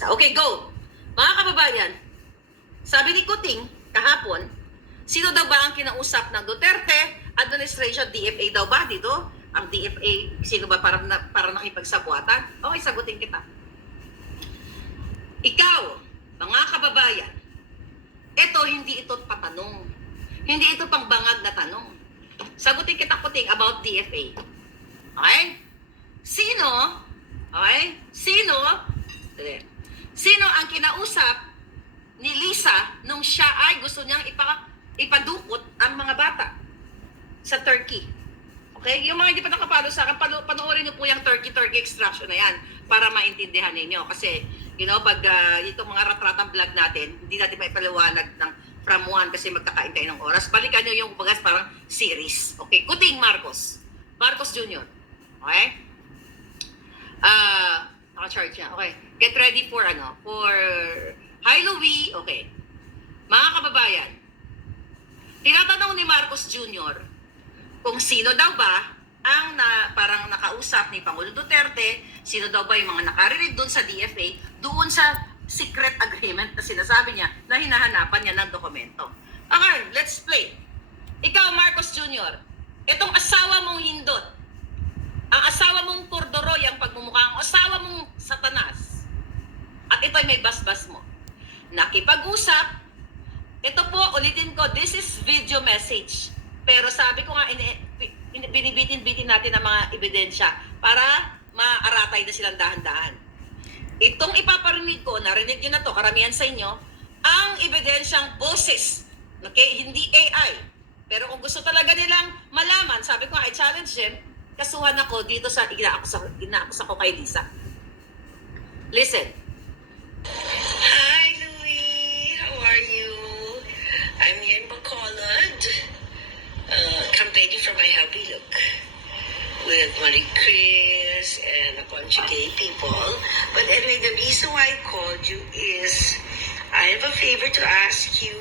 Lisa. Okay, go! Mga kababayan, sabi ni Kuting kahapon, sino daw ba ang kinausap ng Duterte administration? DFA daw ba dito? Ang DFA, sino ba para nakipagsabuatan? Okay, sagutin kita. Ikaw, mga kababayan, hindi ito patanong. Hindi ito pangbangag na tanong. Sagutin kita, Kuting, about DFA. Okay? Sino ang kinausap ni Lisa nung siya ay gusto niyang ipadukot ang mga bata sa Turkey? Okay? Yung mga hindi pa nakapalo sa akin, panoorin niyo po yung Turkey extraction na yan para maintindihan ninyo. Kasi, pag itong mga rat-ratang vlog natin, hindi natin maipaliwanag ng from one kasi magkakain tayo ng oras. Balikan niyo yung bagas parang series. Okay? Kuting Marcos Jr. Okay? Naka-charge niya. Okay. Get ready for Hi, Louie. Okay. Mga kababayan, tinatanong ni Marcos Jr. kung sino daw ba ang parang nakausap ni Pangulong Duterte, sino daw ba yung mga nakarinig doon sa DFA, doon sa secret agreement na sinasabi niya na hinahanapan niya ng dokumento. Okay, let's play. Ikaw, Marcos Jr., itong asawa mong hindot, ang asawa mong Cordoroy ang pagmumukha, ang asawa mong Satanas, at ito'y may basbas mo, nakipag-usap. Ito po, ulitin ko, this is video message. Pero sabi ko nga, binibitin-bitin natin ang mga ebidensya para maaratay na silang dahan-dahan. Itong ipaparinig ko, narinig nyo na to, karamihan sa inyo, ang ebidensyang boses. Okay? Hindi AI. Pero kung gusto talaga nilang malaman, sabi ko nga, I challenge them, kasuhan ako dito sa inaakusa ko kay Lisa. Listen. Hi, Louie. How are you? I'm here in Bacolod, campaigning for my hubby look with Marie Chris and a bunch of gay people. But anyway, the reason why I called you is I have a favor to ask you.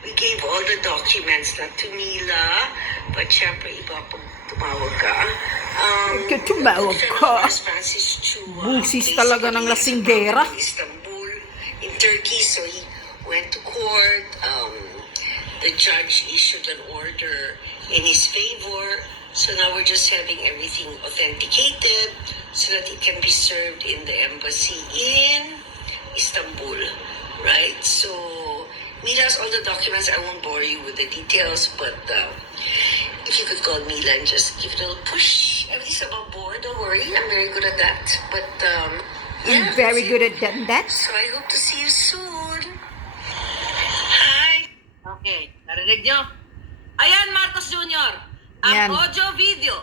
We gave all the documents, not to Mila, but syempre iba pag tumawag ka. Tumawag ka. Francis Chua, Busis talaga ng lasinggera. Istanbul, in Turkey, so he went to court. The judge issued an order in his favor. So now we're just having everything authenticated so that it can be served in the embassy in Istanbul, right? So Mila has all the documents. I won't bore you with the details, but if you could call Mila and just give it a little push. Everything's above board. Don't worry, I'm very good at that. But yeah, I'm very good at that. So I hope to see you soon. Hi. Okay, narinig nyo? Ayan, Marcos Jr. Ang Yan. audio video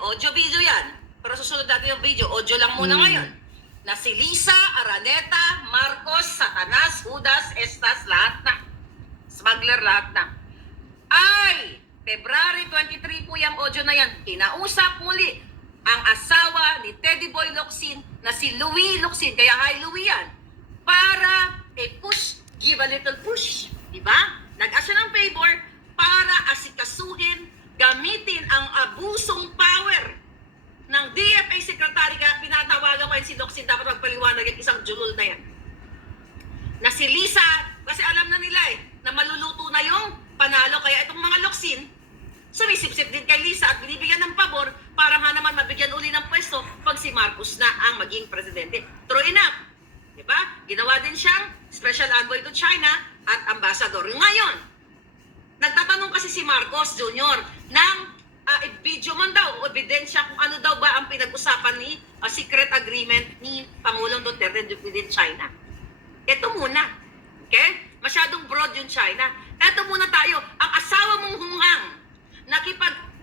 yan. Pero susunod natin yung video, audio lang muna ngayon. Na si Lisa, Araneta, Marcos, Satanas, Judas, Estas, lahat na. Smuggler, lahat na. Ay, February 23 po yung audio na yan. Kinausap muli ang asawa ni Teddy Boy Locsin na si Louie Locsin. Kaya hi Louie yan. Para push, give a little push. Diba? Nag-asya ng favor para asikasuhin, gamitin ang abusong power ng DFA Secretary. Kaya pinatawagan ko si Locsin, dapat magpaliwanag yung isang julul na yan. Na si Lisa, kasi alam na nila na maluluto na yung panalo. Kaya itong mga Locsin, sumisip-sip din kay Lisa at binibigyan ng pabor para nga naman mabigyan uli ng pwesto pag si Marcos na ang maging presidente. True enough. Diba? Ginawa din siyang special envoy to China at ambassador. Ngayon, nagtatanong kasi si Marcos Jr. ng video man daw o ebidensya kung ano daw ba ang pinag-usapan ni secret agreement ni Pangulong Duterte within China. Ito muna. Okay? Masyadong broad yung China. Ito muna tayo. Ang asawa mong hunghang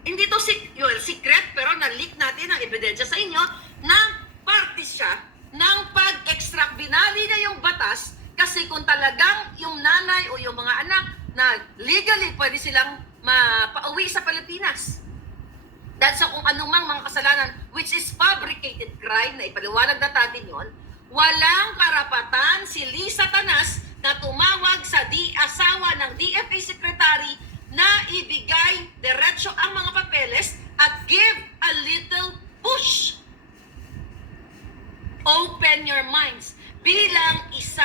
hindi to secret pero na-leak natin ang ebidensya sa inyo na parte siya ng pag-extract. Binali niya yung batas kasi kung talagang yung nanay o yung mga anak na legally pwede silang mapauwi sa Pilipinas dahil sa kung anumang mga kasalanan which is fabricated crime na ipaliwanag na natin yon, walang karapatan si Lisa Tanas na tumawag sa asawa ng DFA Secretary na ibigay diretso ang mga papeles at give a little push. Open your minds bilang isa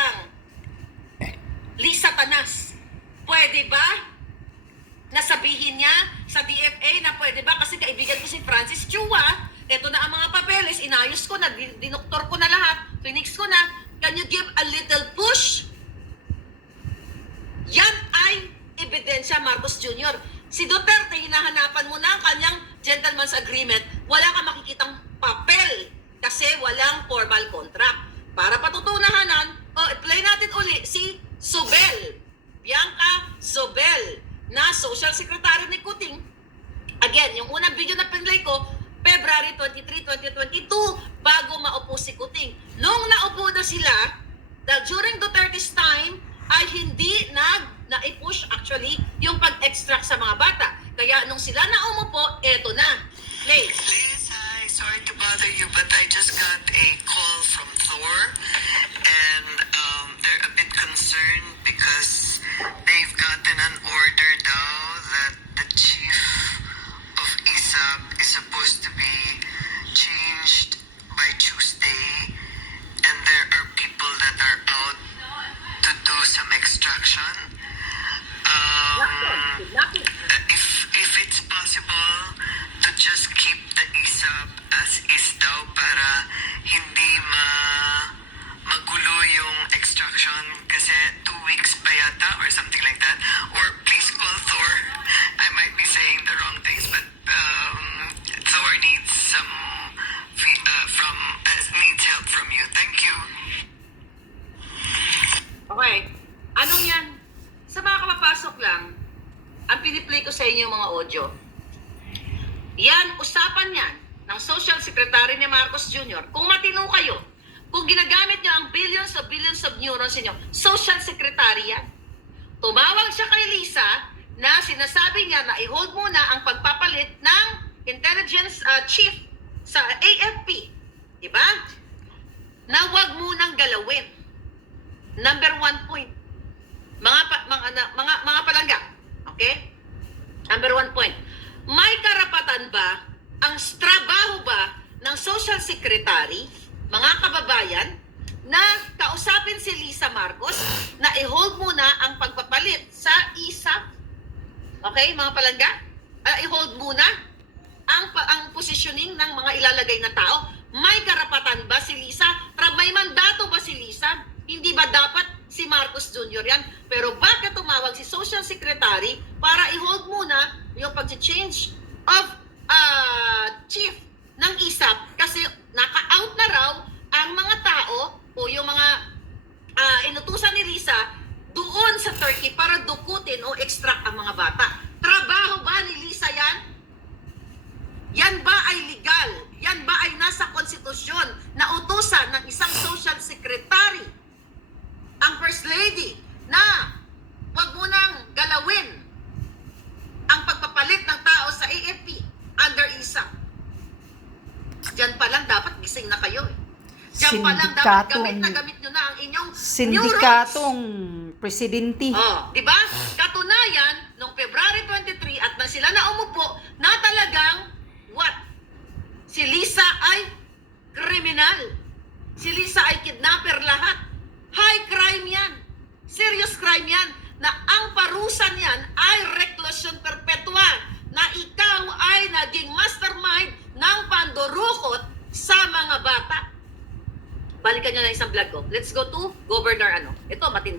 kaibigan ko si Francis Chua, eto na ang mga papeles, inayos ko na, dinoktor ko na lahat, clinics ko na, can you give a little push? Yan ay ebidensya, Marcos Jr. Si Duterte, hinahanapan mo na ang kanyang gentleman's agreement, wala kang makikitang papel kasi walang formal contract. Para patutunahanan, play natin uli si Sobel, Bianca Sobel, na Social Secretary ni Kuting. Again, yung unang video na pinlay ko, February 23, 2022, bago maupo si Kuting. Nung naupo na sila, during Duterte's time, ay hindi na-push actually yung pag-extract sa mga bata. Kaya nung sila na umupo, eto na. Play. Liz, hi. Sorry to bother you, but I just got a call from Thor, and they're a bit concerned because they've gotten an order now that the chief of ISAP is supposed to be changed by Tuesday, and there are people that are out to do some extraction. If it's possible to just keep the ISAP as is daw para hindi magulo yung extraction kasi 2 weeks pa yata or something like that. Or please call Thor. I might be saying the wrong things, but Thor needs some needs help from you. Thank you. Okay. Anong yan? Sa mga kapapasok lang, ang piniplay ko sa inyo yung mga audio. Yan, usapan yan ng Social Secretary ni Marcos Jr. Kung matino kayo, kung ginagamit nyo ang billions of neurons inyo, Social Secretary yan. Tumawag siya kay Lisa na sinasabi niya na i-hold muna ang pagpapalit ng intelligence chief sa AFP. Diba? Na wag munang galawin. Number 1 point. Mga palangga. Okay? Number 1 point. May karapatan ba, ang trabaho ba ng Social Secretary, mga kababayan, na kausapin si Lisa Marcos na i-hold muna ang pagpapalit sa ISAP? Okay, mga palangga? I-hold muna ang positioning ng mga ilalagay na tao. May karapatan ba si Lisa? May mandato ba si Lisa? Hindi ba dapat si Marcos Jr. yan? Pero bakit tumawag si Social Secretary para i-hold muna yung pag-change of chief ng ISAP? Kasi naka-out na raw ang mga tao o yung mga inutusan ni Lisa doon sa Turkey para dukutin o extract ang mga bata. Trabaho ba ni Lisa yan? Yan ba ay legal? Yan ba ay nasa konstitusyon na utusan ng isang social secretary, ang First Lady, na wag mo nang galawin ang pagpapalit ng tao sa AFP under ISAP? Diyan pa lang dapat gising na kayo. Diyan pa lang dapat gamit nyo na ang inyong Sindikatong presidente. di ba? Katunayan, noong February 23 at nang sila na umupo, na talagang si Lisa ay kriminal. Si Lisa ay kidnapper lahat. High crime yan. Serious crime yan. Na ang parusa niyan ay reclusion perpetual. Na ikaw ay naging mastermind ng pandurukot sa mga bata. Balikan nyo na isang vlog ko. Let's go to Governor Ito, matindi.